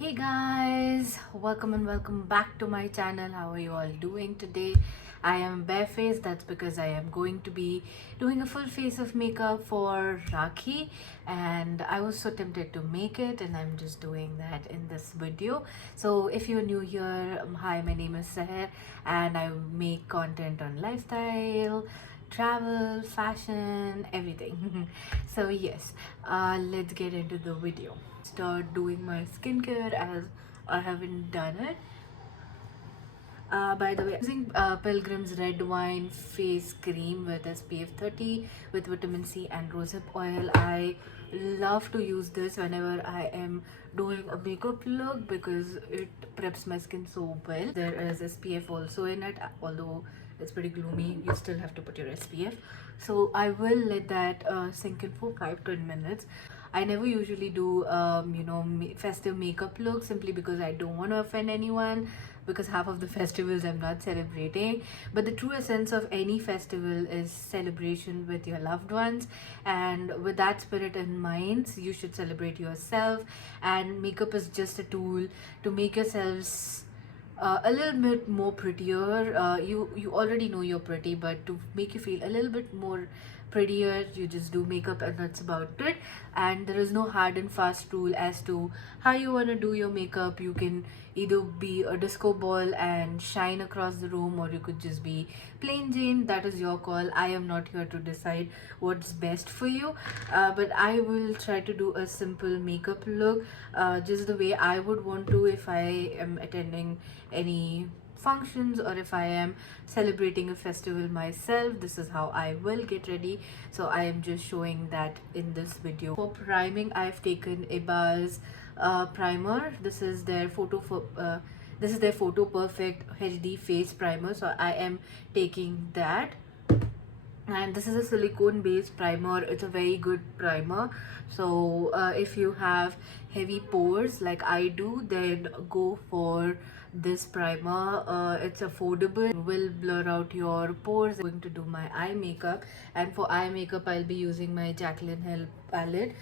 Hey guys, welcome and welcome back to my channel. How are you all doing today? I am barefaced. That's because I am going to be doing a full face of makeup for Rakhi, and I was so tempted to make it, and I'm just doing that in this video. So if you're new here, hi, my name is Saher and I make content on lifestyle, travel, fashion, everything. So yes, let's get into the video. Start doing my skincare as I haven't done it. By the way, I'm using Pilgrim's Red Wine Face Cream with SPF 30 with vitamin C and rosehip oil. I love to use this whenever I am doing a makeup look because it preps my skin so well. There is SPF also in it, although it's pretty gloomy. You still have to put your SPF. So I will let that sink in for 5-10 minutes. I never usually do festive makeup look simply because I don't want to offend anyone, because half of the festivals I'm not celebrating. But the true essence of any festival is celebration with your loved ones, and with that spirit in mind, you should celebrate yourself. And makeup is just a tool to make yourselves a little bit more prettier. You already know you're pretty, but to make you feel a little bit more prettier, you just do makeup, and that's about it. And there is no hard and fast rule as to how you want to do your makeup. You can either be a disco ball and shine across the room, or you could just be plain Jane. That is your call. I am not here to decide what's best for you, but I will try to do a simple makeup look, just the way I would want to if I am attending any functions, or if I am celebrating a festival myself. This is how I will get ready, so I am just showing that in this video. For priming, I've taken a bcoz primer. This is their Photo Perfect HD face primer, so I am taking that. And this is a silicone based primer. It's a very good primer. So if you have heavy pores like I do, then go for this primer. It's affordable, will blur out your pores. I'm going to do my eye makeup, and for eye makeup I'll be using my Jaclyn Hill palette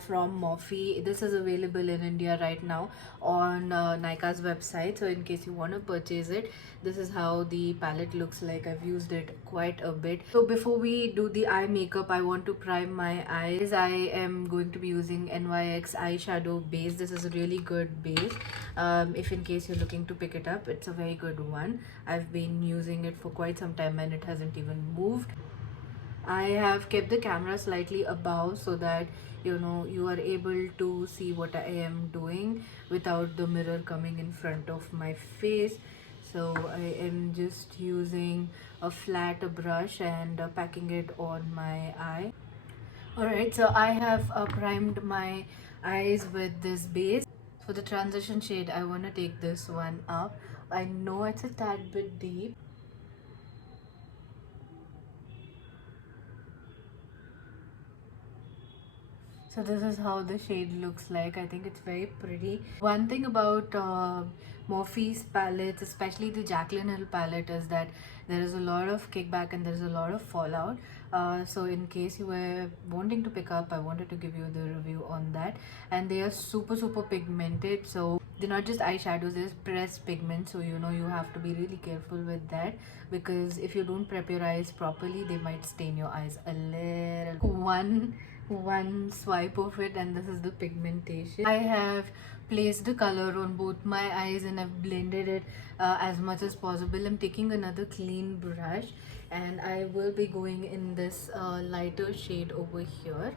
from Morphe. This is available in India right now on Nykaa's website, so in case you want to purchase it, this is how the palette looks like. I've used it quite a bit. So before we do the eye makeup, I want to prime my eyes. I am going to be using NYX eyeshadow base. This is a really good base. If in case you're looking to pick it up, it's a very good one. I've been using it for quite some time and it hasn't even moved. I have kept the camera slightly above so that you are able to see what I am doing without the mirror coming in front of my face. So I am just using a flat brush and packing it on my eye. Alright, so I have primed my eyes with this base. For the transition shade, I want to take this one up. I know it's a tad bit deep. So this is how the shade looks like. I think it's very pretty. One thing about Morphe's palettes, especially the Jaclyn Hill palette, is that there is a lot of kickback and there's a lot of fallout. So in case you were wanting to pick up, I wanted to give you the review on that. And they are super pigmented. So they're not just eyeshadows, there's pressed pigment. So you have to be really careful with that, because if you don't prep your eyes properly, they might stain your eyes a little. One swipe of it, and this is the pigmentation. I have placed the color on both my eyes and I've blended it as much as possible. I'm taking another clean brush and I will be going in this lighter shade over here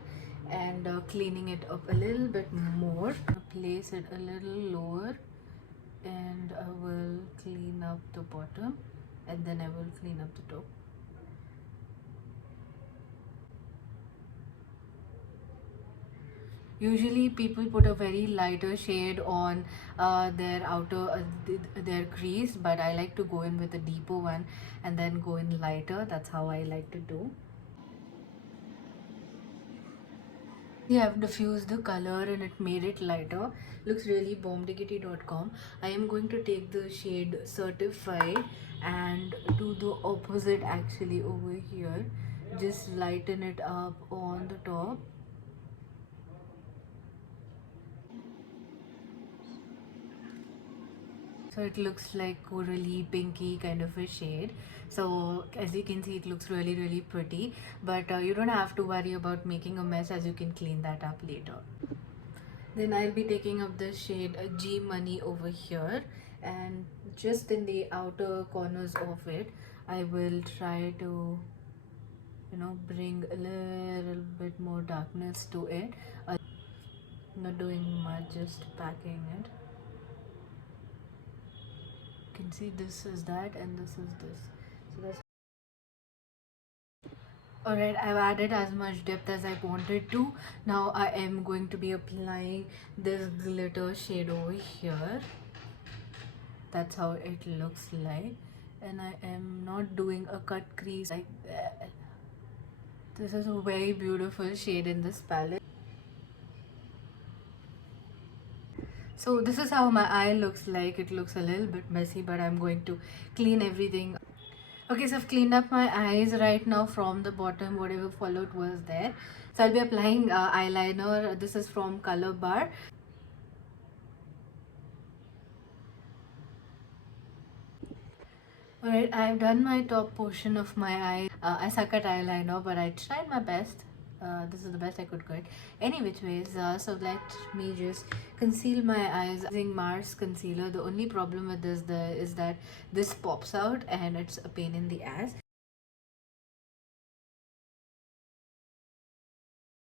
and cleaning it up a little bit more. Place it a little lower and I will clean up the bottom, and then I will clean up the top. Usually people put a very lighter shade on their crease, but I like to go in with a deeper one and then go in lighter. That's how I like to do. Yeah, I've diffused the color and it made it lighter. Looks really bombdiggity.com. I am going to take the shade Certified and do the opposite actually over here. Just lighten it up on the top. So it looks like corally pinky kind of a shade. So as you can see, it looks really pretty, but you don't have to worry about making a mess, as you can clean that up later. Then I'll be taking up the shade G Money over here, and just in the outer corners of it I will try to, bring a little bit more darkness to it. Not doing much, just packing it. You can see this is that and this is this. So that's alright. I've added as much depth as I wanted to. Now I am going to be applying this glitter shade over here. That's how it looks like, and I am not doing a cut crease like that. This is a very beautiful shade in this palette. So this is how my eye looks like. It looks a little bit messy, but I'm going to clean everything. Okay, so I've cleaned up my eyes right now from the bottom. Whatever followed was there. So I'll be applying eyeliner. This is from Color Bar. Alright, I've done my top portion of my eye. I suck at eyeliner, but I tried my best. This is the best I could get. Any which ways, so let me just conceal my eyes using Mars concealer. The only problem with this is that this pops out and it's a pain in the ass.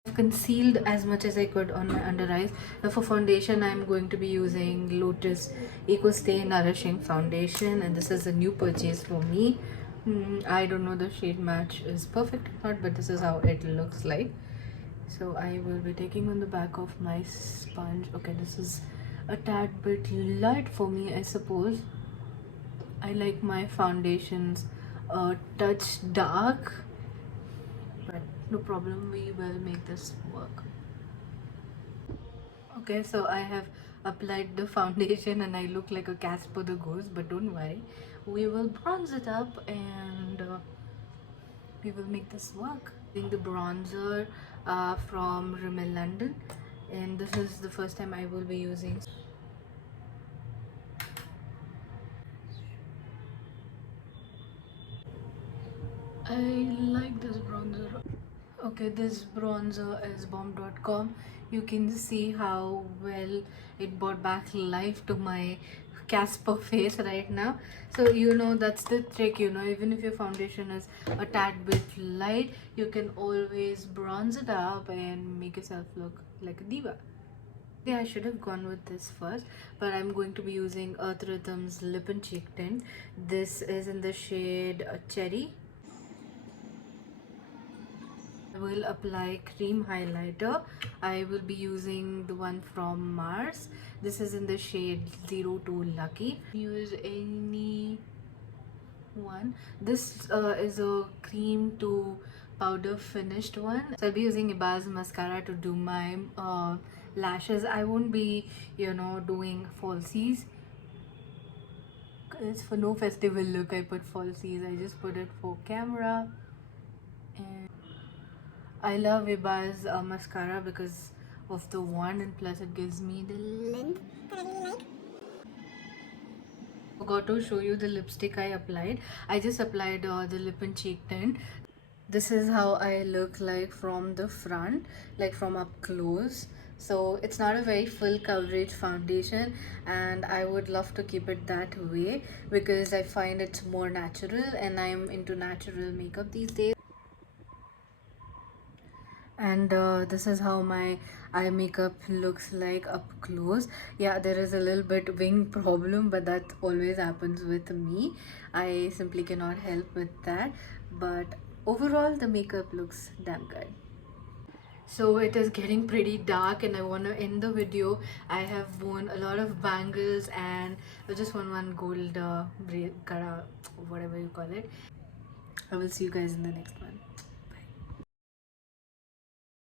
I've concealed as much as I could on my under eyes. Now for foundation, I'm going to be using Lotus Eco Stay Nourishing Foundation, and this is a new purchase for me. I don't know the shade match is perfect or not, but this is how it looks like. So I will be taking on the back of my sponge. Okay, this is a tad bit light for me, I suppose. I like my foundations a touch dark, but no problem, we will make this work. Okay, so I have applied the foundation and I look like a Casper the Ghost, but don't worry, we will bronze it up and we will make this work. Using the bronzer from Rimmel London, and this is the first time I will be using. I like this bronzer. Okay, this bronzer is bomb.com. You can see how well it brought back life to my Casper face right now. So that's the trick, even if your foundation is a tad bit light, you can always bronze it up and make yourself look like a diva. Yeah, I should have gone with this first, but I'm going to be using Earth Rhythm's lip and cheek tint. This is in the shade Cherry. I will apply cream highlighter. I will be using the one from Mars. This is in the shade 02 Lucky. Use any one. This is a cream to powder finished one. So I'll be using Ibaz mascara to do my lashes. I won't be doing falsies. It's for no festival look I put falsies. I just put it for camera. And I love Ibaz mascara because of the wand, and plus it gives me the length that I really like. Forgot to show you the lipstick I applied. I just applied the lip and cheek tint. This is how I look like from the front, like from up close. So it's not a very full coverage foundation, and I would love to keep it that way because I find it's more natural, and I'm into natural makeup these days. And this is how my eye makeup looks like up close. Yeah, there is a little bit wing problem, but that always happens with me. I simply cannot help with that, but overall the makeup looks damn good. So it is getting pretty dark and I want to end the video. I have worn a lot of bangles and I just want one gold whatever you call it. I will see you guys in the next one.